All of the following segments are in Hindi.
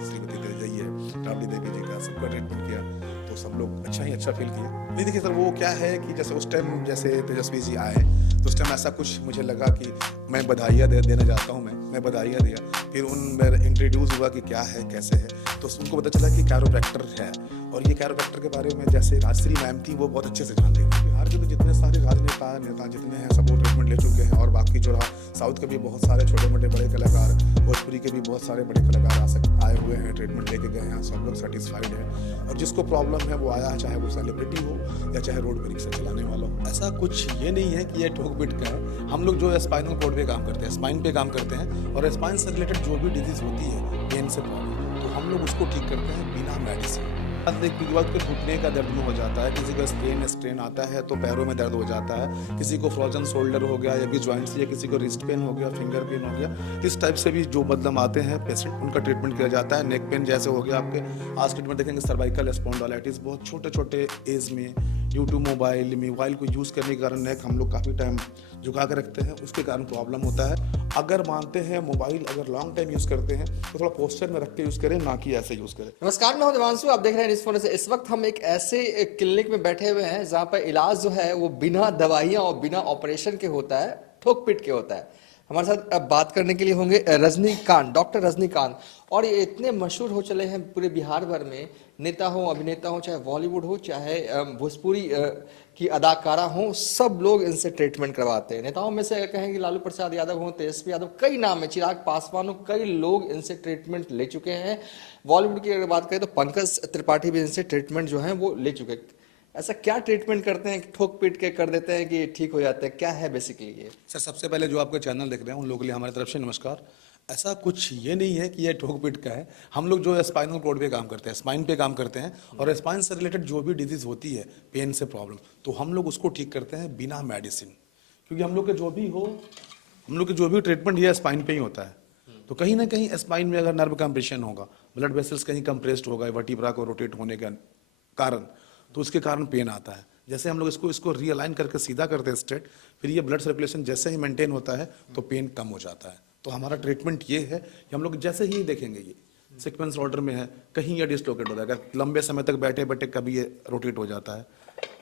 श्रीमती देवी है, राबड़ी देवी जी का, सबका ट्रीटमेंट किया तो सब लोग अच्छा फील किए। नहीं देखिए सर, वो क्या है कि जैसे उस टाइम जैसे तेजस्वी जी आए तो उस टाइम ऐसा कुछ मुझे लगा कि मैं बधाइयाँ देने जाता हूँ, मैं बधाइयाँ दिया। फिर उन इंट्रोड्यूस हुआ कि क्या है कैसे है, तो उनको पता चला कि कैरोप्रैक्टर है। और ये कैरोप्रैक्टर के बारे में जैसे राजश्री मैम थी वो बहुत अच्छे से जानती थी। बिहार के तो जितने सारे राजनेता जितने हैं सब वो ट्रीटमेंट ले चुके हैं, और बाकी जो रहा साउथ के भी बहुत सारे छोटे मोटे बड़े कलाकार, भोजपुरी के भी बहुत सारे बड़े कलाकार आए हुए हैं, ट्रीटमेंट लेके गए हैं, सब लोग सेटिस्फाइड हैं। और जिसको प्रॉब्लम है वो आया है, चाहे वो सेलिब्रिटी हो या चाहे रोड पर रिक्शा चलाने वाला हो। ऐसा कुछ ये नहीं है कि ये ठोक पीट का है। हम लोग जो है स्पाइनल कोड पे काम करते हैं, स्पाइन पे काम करते हैं, और स्पाइन से रिलेटेड जो भी डिजीज होती है पेन से प्रॉब्लम, तो हम लोग उसको ठीक करते हैं बिना मेडिसिन। देखने बाद फिर घुटने का दर्द में हो जाता है, किसी का स्ट्रेन आता है तो पैरों में दर्द हो जाता है, किसी को फ्रोजन शोल्डर हो गया या भी जॉइंट्स, या किसी को रिस्ट पेन हो गया, फिंगर पेन हो गया। इस टाइप से भी जो बदलाव आते हैं पेशेंट, उनका ट्रीटमेंट किया जाता है। नेक पेन जैसे हो गया आपके, आज ट्रीटमेंट देखेंगे सर्वाइकल स्पॉन्डिलाइटिस, बहुत छोटे छोटे एज में ड्यू टू मोबाइल को यूज़ करने के कारण नेक हम लोग काफ़ी टाइम झुका कर रखते हैं, उसके कारण प्रॉब्लम होता है। अगर मानते हैं मोबाइल अगर लॉन्ग टाइम यूज़ करते हैं तो थोड़ा पोस्चर में रख के यूज़ करें, ना कि ऐसे यूज़ करें। नमस्कार, मैं हूं देवांशु, आप देख रहे हैं इस फोन से। इस वक्त हम एक ऐसे क्लिनिक में बैठे हुए हैं जहां पर इलाज जो है वो बिना दवाइयां और बिना ऑपरेशन के होता है, ठोक पीट के होता है। हमारे साथ अब बात करने के लिए होंगे रजनीकांत, डॉक्टर रजनीकांत। और ये इतने मशहूर हो चले हैं पूरे बिहार भर में, नेता हो, अभिनेता हो, चाहे बॉलीवुड हो, चाहे भोजपुरी की अदाकारा हो, सब लोग इनसे ट्रीटमेंट करवाते हैं। नेताओं में से अगर कहें कि लालू प्रसाद यादव हो, तेजस्वी यादव, कई नाम है, चिराग पासवान हो, कई लोग इनसे ट्रीटमेंट ले चुके हैं। बॉलीवुड की अगर बात करें तो पंकज त्रिपाठी भी इनसे ट्रीटमेंट जो है वो ले चुके हैं। ऐसा क्या ट्रीटमेंट करते हैं कि ठोक पीट के कर देते हैं कि ठीक हो जाते हैं? क्या है बेसिकली ये? सर सबसे पहले जो आपका चैनल देख रहे हैं उन लोगों के लिए हमारी तरफ से नमस्कार। ऐसा कुछ ये नहीं है कि ये ठोक पीट का है। हम लोग जो है स्पाइनल कोड पे काम करते हैं, स्पाइन पे काम करते हैं, और स्पाइन से रिलेटेड जो भी डिजीज होती है पेन से प्रॉब्लम, तो हम लोग उसको ठीक करते हैं बिना मेडिसिन। क्योंकि हम लोग के जो भी ट्रीटमेंट ये स्पाइन पे ही होता है। तो कहीं ना कहीं स्पाइन में अगर नर्व कंप्रेशन होगा, ब्लड वेसल्स कहीं कंप्रेस्ड होगा वर्टिब्रा को रोटेट होने के कारण, तो उसके कारण पेन आता है। जैसे हम लोग इसको रीअलाइन करके सीधा करते हैं स्ट्रेट, फिर ये ब्लड सर्कुलेशन जैसे ही मेंटेन होता है तो पेन कम हो जाता है। तो हमारा ट्रीटमेंट ये है कि हम लोग जैसे ही देखेंगे ये सीक्वेंस ऑर्डर में है, कहीं ये डिस्लोकेट होता है, अगर लंबे समय तक बैठे बैठे कभी ये रोटेट हो जाता है,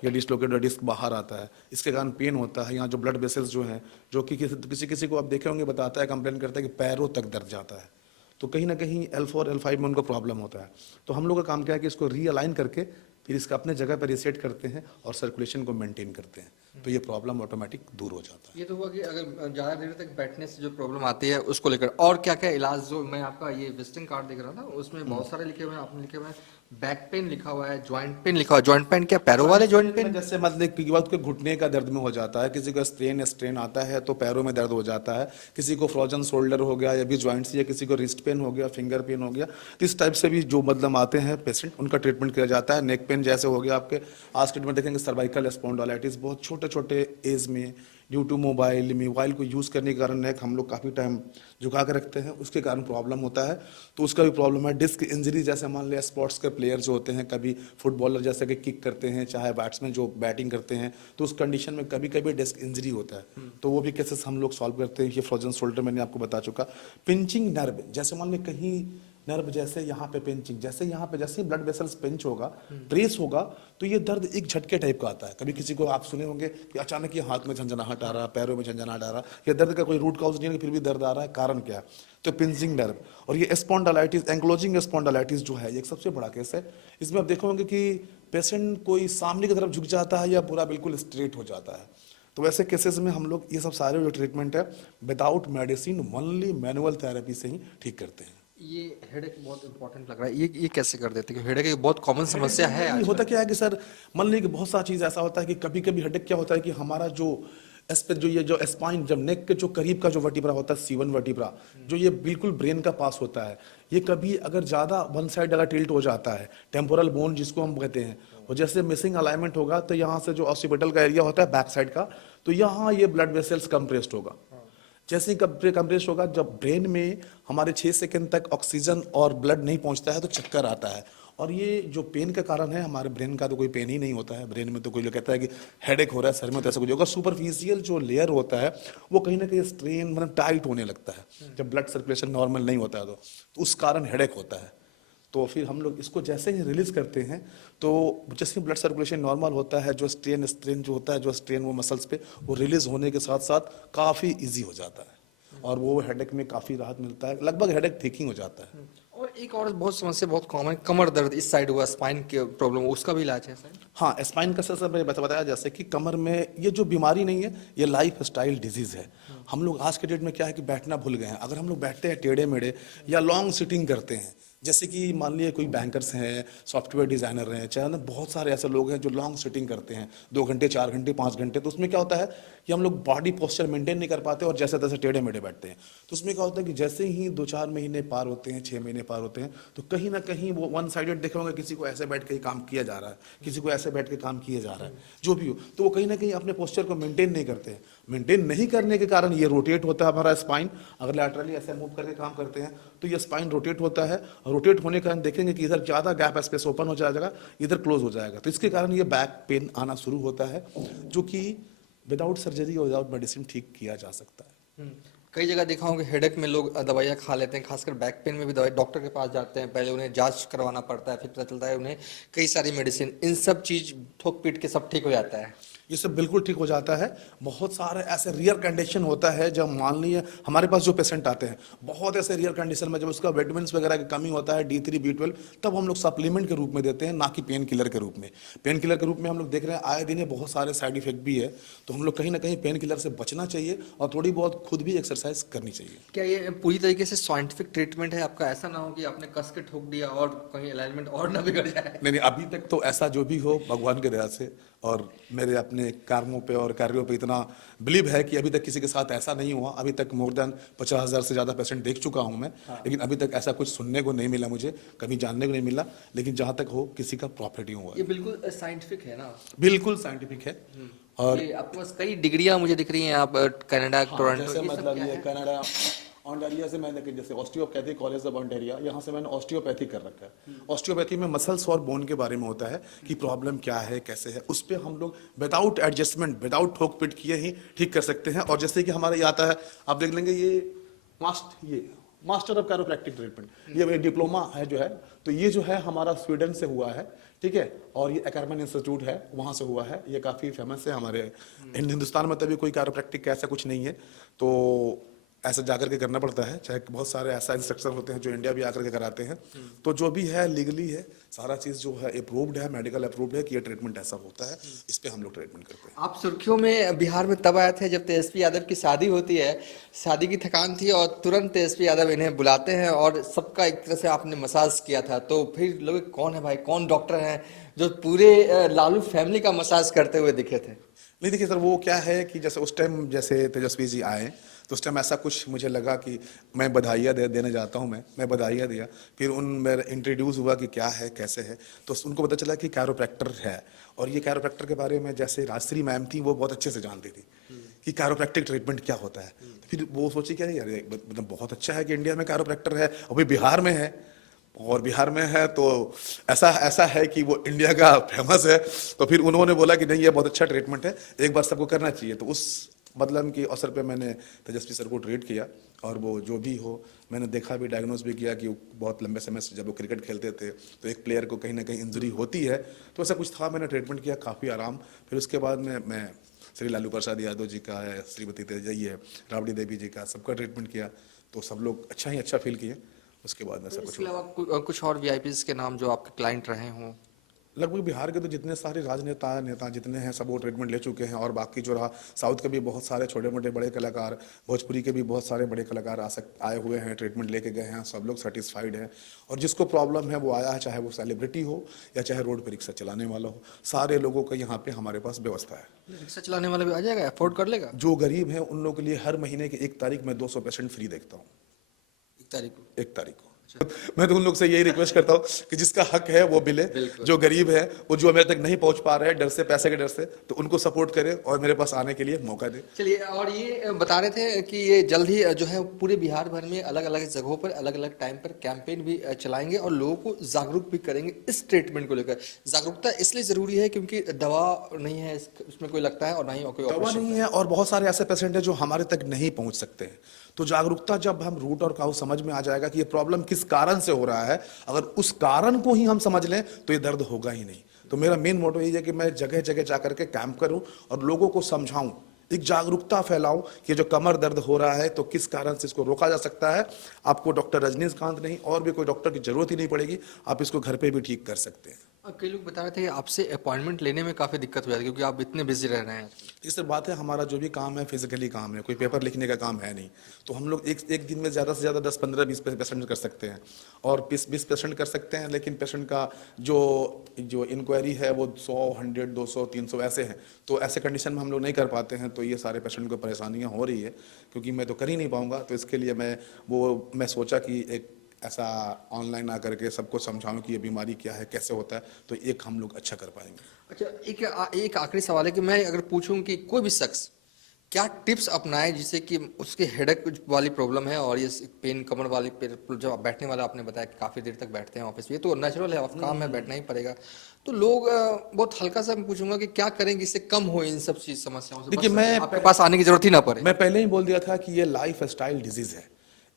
ये डिस्लोकेट डिस्क बाहर आता है, इसके कारण पेन होता है। यहाँ जो ब्लड वेसल्स जो हैं, जो कि किसी को आप देखे होंगे बताता है, कंप्लेन करता है कि पैरों तक दर्द जाता है, तो कहीं ना कहीं L4 L5 में उनको प्रॉब्लम होता है। तो हम लोग का काम क्या है कि इसको रीअलाइन करके फिर इसका अपने जगह पर रिसेट करते हैं और सर्कुलेशन को मेंटेन करते हैं, तो ये प्रॉब्लम ऑटोमेटिक दूर हो जाता है। ये तो हुआ कि अगर ज़्यादा देर तक बैठने से जो प्रॉब्लम आती है उसको लेकर, और क्या क्या इलाज? जो मैं आपका ये विजिटिंग कार्ड देख रहा था उसमें बहुत सारे लिखे हुए हैं, आपने लिखे हुए हैं बैक पेन लिखा हुआ है, जॉइंट पेन लिखा हुआ है। जॉइंट पेन क्या पैरों वाले जॉइंट पेन? जैसे मतलब कि बात के घुटने का दर्द में हो जाता है, किसी का स्ट्रेन आता है तो पैरों में दर्द हो जाता है, किसी को फ्रोजन शोल्डर हो गया या भी जॉइंट्स, या किसी को रिस्ट पेन हो गया, फिंगर पेन हो गया। तो इस टाइप से भी जो बदलाव आते हैं पेशेंट, उनका ट्रीटमेंट किया जाता है। नेक पेन जैसे हो गया आपके, आज ट्रीटमेंट देखेंगे सर्वाइकल स्पॉन्डिलाइटिस, बहुत छोटे छोटे एज में ड्यू टू मोबाइल को यूज़ करने के कारण नेक हम लोग काफ़ी टाइम झुका कर रखते हैं, उसके कारण प्रॉब्लम होता है। तो उसका भी प्रॉब्लम है। डिस्क इंजरी जैसे मान लिया स्पोर्ट्स के प्लेयर जो होते हैं, कभी फुटबॉलर जैसे कि किक करते हैं, चाहे बैट्समैन जो बैटिंग करते हैं, तो उस कंडीशन में कभी कभी डिस्क इंजरी होता है, तो वो भी केसेस हम लोग सॉल्व करते हैं। ये फ्रोजन शोल्डर मैंने आपको बता चुका। पिंचिंग नर्व जैसे मान लिया कहीं नर्व जैसे यहाँ पे पिंचिंग, जैसे यहाँ पे जैसे ब्लड वेसल्स पिंच होगा, ट्रेस होगा, तो ये दर्द एक झटके टाइप का आता है। कभी किसी को आप सुने होंगे कि अचानक ये हाथ में झंझनाहट आ रहा है, पैरों में झंझनाहट आ रहा है, ये दर्द का कोई रूट कॉज नहीं है, फिर भी दर्द आ रहा है, कारण क्या है? तो पिंचिंग नर्व। और ये स्पॉन्डिलाइटिस, एंक्लोजिंग स्पॉन्डिलाइटिस जो है, ये एक सबसे बड़ा केस है। इसमें आप देखोगे कि पेशेंट कोई सामने की तरफ झुक जाता है या पूरा बिल्कुल स्ट्रेट हो जाता है। तो वैसे केसेस में हम लोग ये सब सारे जो ट्रीटमेंट है without medicine, only manual therapy से ही ठीक करते हैं। ये हेडेक बहुत इंपॉर्टेंट लग रहा है, ये कैसे कर देते हैं? हेडेक एक बहुत कॉमन समस्या है आज। होता क्या है कि सर मान लीजिए कि बहुत सारा चीज़ ऐसा होता है कि कभी कभी हेडेक क्या होता है कि हमारा जो एस्पेक्ट, जो ये जो स्पाइन, जब नेक के जो करीब का जो वर्टिब्रा होता है, C1 वर्टिब्रा, जो ये बिल्कुल ब्रेन का पास होता है, ये कभी अगर ज़्यादा वन साइड अगर टिल्ट हो जाता है, टेम्पोरल बोन जिसको हम कहते हैं, और जैसे मिसिंग अलाइनमेंट होगा, तो यहाँ से जो ऑक्सीपिटल का एरिया होता है बैक साइड का, तो यहाँ ये ब्लड वेसल्स कंप्रेस्ड होगा। जैसे ही कंप्रेस होगा, जब ब्रेन में हमारे 6 सेकंड तक ऑक्सीजन और ब्लड नहीं पहुंचता है तो चक्कर आता है। और ये जो पेन का कारण है, हमारे ब्रेन का तो कोई पेन ही नहीं होता है। ब्रेन में तो कोई लोग कहता है कि हेडेक हो रहा है सर में, तो ऐसा कुछ होगा। सुपरफिशियल जो लेयर होता है वो कहीं ना कहीं स्ट्रेन मतलब टाइट होने लगता है, जब ब्लड सर्कुलेशन नॉर्मल नहीं होता है तो उस कारण हेडेक होता है। तो फिर हम लोग इसको जैसे ही रिलीज करते हैं तो जैसे ब्लड सर्कुलेशन नॉर्मल होता है, जो स्ट्रेन जो होता है, जो स्ट्रेन वो मसल्स पे वो रिलीज होने के साथ साथ काफ़ी इजी हो जाता है और वो हेडेक में काफ़ी राहत मिलता है, लगभग हेडेक ठीक ही हो जाता है। और एक और बहुत समस्या बहुत कॉमन, कमर दर्द इस साइड हुआ, स्पाइन की प्रॉब्लम, उसका भी इलाज है सर? हाँ, स्पाइन का सबसे मैंने बताया जैसे कि कमर में ये जो बीमारी नहीं है, ये लाइफ स्टाइल डिजीज़ है। हम लोग आज के डेट में क्या है कि बैठना भूल गए हैं। अगर हम लोग बैठते हैं टेढ़े मेढ़े या लॉन्ग सिटिंग करते हैं, जैसे कि मान लीजिए कोई बैंकर्स हैं, सॉफ्टवेयर डिज़ाइनर हैं, चाहे ना बहुत सारे ऐसे लोग हैं जो लॉन्ग सिटिंग करते हैं 2 घंटे 4 घंटे 5 घंटे, तो उसमें क्या होता है कि हम लोग बॉडी पोस्चर मेंटेन नहीं कर पाते और जैसे तैसे टेढ़े मेढ़े बैठते हैं। तो उसमें क्या होता है कि जैसे ही 2-4 महीने पार होते हैं, 6 महीने पार होते हैं, तो कहीं ना कहीं वो वन साइडेड देखे होंगे, किसी को ऐसे बैठ के ही काम किया जा रहा है, किसी को ऐसे बैठ के काम किया जा रहा है, जो भी हो, तो वो कहीं ना कहीं अपने पोस्चर को मेंटेन नहीं करते हैं। मेंटेन नहीं करने के कारण ये रोटेट होता है हमारा स्पाइन। अगर लैटरली ऐसे मूव करके काम करते हैं तो ये स्पाइन रोटेट होता है, रोटेट होने के कारण देखेंगे कि इधर ज़्यादा गैप स्पेस ओपन हो जाएगा, इधर क्लोज हो जाएगा, तो इसके कारण ये बैक पेन आना शुरू होता है, जो कि विदाउट सर्जरी और विदाउट मेडिसिन ठीक किया जा सकता है। कई जगह देखा हूँ कि हेडेक में लोग दवाइयाँ खा लेते हैं, खासकर बैक पेन में भी दवाई, डॉक्टर के पास जाते हैं, पहले उन्हें जांच करवाना पड़ता है, फिर पता चलता है उन्हें कई सारी मेडिसिन, इन सब चीज ठोक पीट के सब ठीक हो जाता है। ये सब बिल्कुल ठीक हो जाता है। बहुत सारे ऐसे रियर कंडीशन होता है, जब मान लीजिए हमारे पास जो पेशेंट आते हैं, बहुत ऐसे रियर कंडीशन में जब उसका विटामिन्स वगैरह की कमी होता है, D3 B12, तब हम लोग सप्लीमेंट के रूप में देते हैं, ना कि पेन किलर के रूप में। पेन किलर के रूप में हम लोग देख रहे हैं आए दिन ये बहुत सारे साइड इफेक्ट भी है, तो हम लोग कहीं ना कहीं पेन किलर से बचना चाहिए और थोड़ी बहुत खुद भी एक्सरसाइज करनी चाहिए। क्या ये पूरी तरीके से साइंटिफिक ट्रीटमेंट है आपका? ऐसा ना हो कि आपने कस के ठोक दिया और कहीं अलाइनमेंट और ना बिगड़ जाए। नहीं नहीं, अभी तक तो ऐसा जो भी हो भगवान के दया से और मेरे अपने कर्मों पे और कार्यों पे इतना बिलीव है कि अभी तक किसी के साथ ऐसा नहीं हुआ। अभी तक मोर देन 50,000 से ज़्यादा पेशेंट देख चुका हूँ मैं, लेकिन अभी तक ऐसा कुछ सुनने को नहीं मिला, मुझे कभी जानने को नहीं मिला, लेकिन जहाँ तक हो किसी का प्रॉफिट ही हुआ। ये बिल्कुल साइंटिफिक है ना? बिल्कुल साइंटिफिक है। और ये आपके पास कई डिग्रियां मुझे दिख रही हैं, आप कनाडा, टोरंटो, जैसे ये सब मतलब क्या ये है? कनाडा ऑन्टारिया से मैंने कि जैसे ऑस्टियोपैथी कॉलेज ऑफ ऑन्टारिया, यहाँ से मैंने ऑस्टियोपैथी कर रखा है। ऑस्टियोपैथी में मसल्स और बोन के बारे में होता है कि प्रॉब्लम क्या है, कैसे है, उस पर हम लोग विदाउट एडजस्टमेंट, विदाउट ठोक पीट किए ही ठीक कर सकते हैं। और जैसे कि हमारे ये आता है, आप देख लेंगे ये मास्टर ऑफ कैरोप्रैक्टिक ट्रीटमेंट, ये डिप्लोमा है जो है, तो ये जो है हमारा स्वीडन से हुआ है, ठीक है, और ये एकरमन इंस्टीट्यूट है, वहाँ से हुआ है, ये काफ़ी फेमस है हमारे हिंदुस्तान में। तभी कोई कैरोप्रैक्टिक का ऐसा कुछ नहीं है, तो ऐसा जाकर के करना पड़ता है। चाहे बहुत सारे ऐसा इंस्ट्रक्टर होते हैं जो इंडिया भी आकर के कराते हैं, तो जो भी है लीगली है, सारा चीज़ जो है अप्रूव्ड है, मेडिकल अप्रूव्ड है कि ये ट्रीटमेंट ऐसा होता है, इस पे हम लोग ट्रीटमेंट करते हैं। आप सुर्खियों में बिहार में तब आए थे जब तेजस्वी यादव की शादी होती है, शादी की थकान थी और तुरंत तेजस्वी यादव इन्हें बुलाते हैं और सबका एक तरह से आपने मसाज किया था, तो फिर लोग कौन है भाई, कौन डॉक्टर हैं जो पूरे लालू फैमिली का मसाज करते हुए दिखे थे? नहीं देखिए सर, वो क्या है कि जैसे उस टाइम जैसे तेजस्वी जी आए, तो उस टाइम ऐसा कुछ मुझे लगा कि मैं बधाइयाँ देने जाता हूँ, मैं बधाइयाँ दिया, फिर उन मेरा इंट्रोड्यूस हुआ कि क्या है कैसे है, तो उनको पता चला कि कैरोप्रैक्टर है। और ये कैरोप्रैक्टर के बारे में जैसे राजश्री मैम थी, वो बहुत अच्छे से जानती थी कि कैरोप्रैक्टिक ट्रीटमेंट क्या होता है। तो फिर वो सोची कि यार मतलब बहुत अच्छा है कि इंडिया में कैरोप्रैक्टर है, अभी बिहार में है, और बिहार में है तो ऐसा है कि वो इंडिया का फेमस है। तो फिर उन्होंने बोला कि नहीं, ये बहुत अच्छा ट्रीटमेंट है, एक बार सबको करना चाहिए। तो उस मतलब की अवसर पे मैंने तेजस्वी सर को ट्रीट किया, और वो जो भी हो मैंने देखा भी, डायग्नोज भी किया कि बहुत लंबे समय से जब वो क्रिकेट खेलते थे तो एक प्लेयर को कहीं ना कहीं इंजरी होती है, तो ऐसा कुछ था, मैंने ट्रीटमेंट किया, काफ़ी आराम। फिर उसके बाद मैं श्री लालू प्रसाद यादव जी का है, श्रीमती तेजई है, राबड़ी देवी जी का, सबका ट्रीटमेंट किया, तो सब लोग अच्छा ही अच्छा फील किए। उसके बाद में सब इसके अलावा कुछ और वीआईपीज के नाम जो आपके क्लाइंट रहे हों? लगभग बिहार के तो जितने सारे नेता जितने हैं सब वो ट्रीटमेंट ले चुके हैं, और बाकी जो रहा साउथ के भी बहुत सारे छोटे मोटे बड़े कलाकार, भोजपुरी के भी बहुत सारे बड़े कलाकार आए हुए हैं, ट्रीटमेंट लेके गए हैं, सब लोग सेटिस्फाइड हैं। और जिसको प्रॉब्लम है वो आया है, चाहे वो सेलिब्रिटी हो या चाहे रोड पर रिक्शा चलाने वाला हो, सारे लोगों का यहाँ पे हमारे पास व्यवस्था है। रिक्शा चलाने वाला भी आ जाएगा, अफोर्ड कर लेगा? जो गरीब है उन लोगों के लिए हर महीने की 1 तारीख में 200 पेशेंट फ्री देखता हूँ। 1 तारीख को मैं तो उन लोग से यही रिक्वेस्ट करता हूँ कि जिसका हक है वो मिले, जो गरीब है, वो जो मेरे तक नहीं पहुंच पा रहे हैं डर से, पैसे के डर से, तो उनको सपोर्ट करें और मेरे पास आने के लिए मौका दें। चलिए, और ये बता रहे थे कि ये जल्द ही जो है पूरे बिहार भर में अलग अलग जगहों पर अलग अलग टाइम पर कैंपेन भी चलाएंगे और लोगों को जागरूक भी करेंगे इस ट्रीटमेंट को लेकर। जागरूकता इसलिए जरूरी है क्योंकि दवा नहीं है उसमें कोई लगता है, और ना ही कोई दवा नहीं है, और बहुत सारे ऐसे पेशेंट हैं जो हमारे तक नहीं पहुंच सकते हैं। तो जागरूकता जब हम रूट और काउ समझ में आ जाएगा कि ये प्रॉब्लम किस किस कारण से हो रहा है, अगर उस कारण को ही हम समझ लें तो ये दर्द होगा ही नहीं। तो मेरा मेन मोटो यही है कि मैं जगह जगह जा करके कैंप करूं और लोगों को समझाऊं, एक जागरूकता फैलाऊं कि जो कमर दर्द हो रहा है तो किस कारण से इसको रोका जा सकता है। आपको डॉक्टर रजनीकांत नहीं और भी कोई डॉक्टर की जरूरत ही नहीं पड़ेगी, आप इसको घर पे भी ठीक कर सकते हैं। कई लोग बता रहे थे कि आपसे अपॉइंटमेंट लेने में काफ़ी दिक्कत हो जाती है क्योंकि आप इतने बिजी रह रहे हैं। इस तरह बात है, हमारा जो भी काम है फिजिकली काम है, कोई पेपर लिखने का काम है नहीं। तो हम लोग एक दिन में ज़्यादा से ज़्यादा 10 15 20 पेशेंट कर सकते हैं और 20 पेशेंट कर सकते हैं, लेकिन पेशेंट का जो इंक्वायरी है वो 100 100 200 300 ऐसे हैं। तो ऐसे कंडीशन में हम लोग नहीं कर पाते हैं, तो ये सारे पेशेंट को परेशानियाँ हो रही है क्योंकि मैं तो कर ही नहीं पाऊँगा। तो इसके लिए मैं सोचा कि एक ऐसा ऑनलाइन आकर के सबको समझाऊं कि ये बीमारी क्या है, कैसे होता है, तो एक हम लोग अच्छा कर पाएंगे। अच्छा, एक आखिरी सवाल है कि मैं अगर पूछूं कि कोई भी शख्स क्या टिप्स अपनाए जिससे कि उसके हेडेक वाली प्रॉब्लम है और ये पेन कमर वाली जब आप बैठने वाला आपने बताया कि काफ़ी देर तक बैठते हैं ऑफिस में, ये तो नेचुरल है, काम है, बैठना ही पड़ेगा। तो लोग बहुत हल्का सा मैं पूछूंगा कि क्या करेंगे इससे कम हो इन सब चीज समस्याओं से, देखिए, मैं आपके पास आने की जरूरत ही ना पड़े। मैं पहले ही बोल दिया था कि ये लाइफ स्टाइल डिजीज है।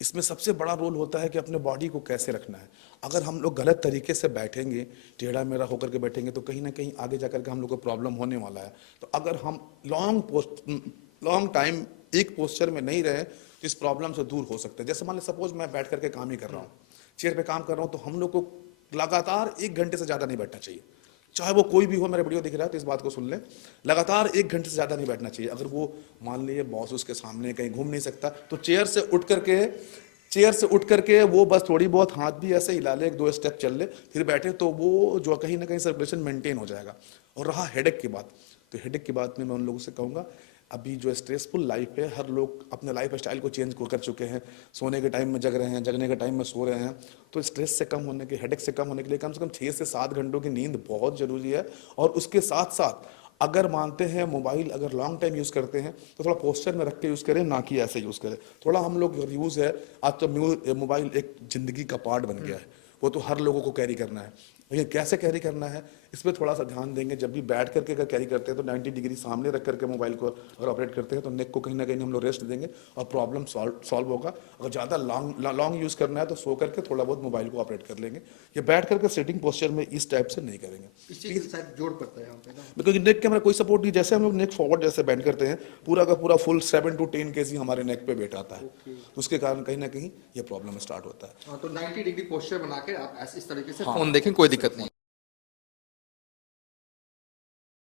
इसमें सबसे बड़ा रोल होता है कि अपने बॉडी को कैसे रखना है। अगर हम लोग गलत तरीके से बैठेंगे, टेढ़ा मेढ़ा होकर के बैठेंगे, तो कहीं ना कहीं आगे जाकर के हम लोग को प्रॉब्लम होने वाला है। तो अगर हम लॉन्ग टाइम एक पोस्चर में नहीं रहे तो इस प्रॉब्लम से दूर हो सकते हैं। जैसे मान लो सपोज मैं बैठ करके काम ही कर रहा हूँ, चेयर पे काम कर रहा हूँ, तो हम लोग को लगातार 1 घंटे से ज़्यादा नहीं बैठना चाहिए। चाहे वो कोई भी हो, मेरा वीडियो दिख रहा है तो इस बात को सुन ले, लगातार 1 घंटे से ज़्यादा नहीं बैठना चाहिए। अगर वो मान लीजिए बॉस उसके सामने कहीं घूम नहीं सकता, तो चेयर से उठ करके वो बस थोड़ी बहुत हाथ भी ऐसे हिला ले, 1-2 स्टेप चल ले, फिर बैठे, तो वो जो कहीं ना कहीं सर्कुलेशन मेंटेन हो जाएगा। और रहा हेडेक की बात, तो हेडेक की बात में मैं उन लोगों से कहूँगा, अभी जो स्ट्रेसफुल लाइफ है, हर लोग अपने लाइफ स्टाइल को चेंज कर चुके हैं। सोने के टाइम में जग रहे हैं, जगने के टाइम में सो रहे हैं। तो स्ट्रेस से कम होने के, हेडेक से कम होने के लिए कम से कम 6 से 7 घंटों की नींद बहुत जरूरी है। और उसके साथ साथ अगर मानते हैं मोबाइल अगर लॉन्ग टाइम यूज़ करते हैं तो थोड़ा पोस्चर में रख के यूज़ करें, ना कि ऐसे यूज़ करें। थोड़ा हम लोग यूज़ है, आज तो मोबाइल एक ज़िंदगी का पार्ट बन गया है, वो तो हर लोगों को कैरी करना है। लेकिन कैसे कैरी करना है इस पर थोड़ा सा ध्यान देंगे। जब भी बैठ करके अगर कैरी करते हैं तो 90 डिग्री सामने रख करके मोबाइल को अगर ऑपरेट करते हैं तो नेक को कहीं ना कहीं हम लोग रेस्ट देंगे और प्रॉब्लम सॉल्व होगा। अगर ज़्यादा लॉन्ग यूज़ करना है तो सो करके थोड़ा बहुत मोबाइल को ऑपरेट कर लेंगे। ये बैठ करके सिटिंग पोस्चर में इस टाइप से नहीं करेंगे, इस चीज के साथ जोड़ पड़ता है यहाँ पे ना, क्योंकि नेक के हमारा कोई सपोर्ट नहीं। जैसे हम लोग नेक फॉरवर्ड जैसे बेंड करते हैं, पूरा का पूरा फुल 7 to 10 kg हमारे नेक पे वेट आता है, तो उसके कारण कहीं ना कहीं ये प्रॉब्लम स्टार्ट होता है। तो 90 डिग्री पोस्चर बना के आप ऐसे इस तरीके से फोन देखें, कोई दिक्कत नहीं।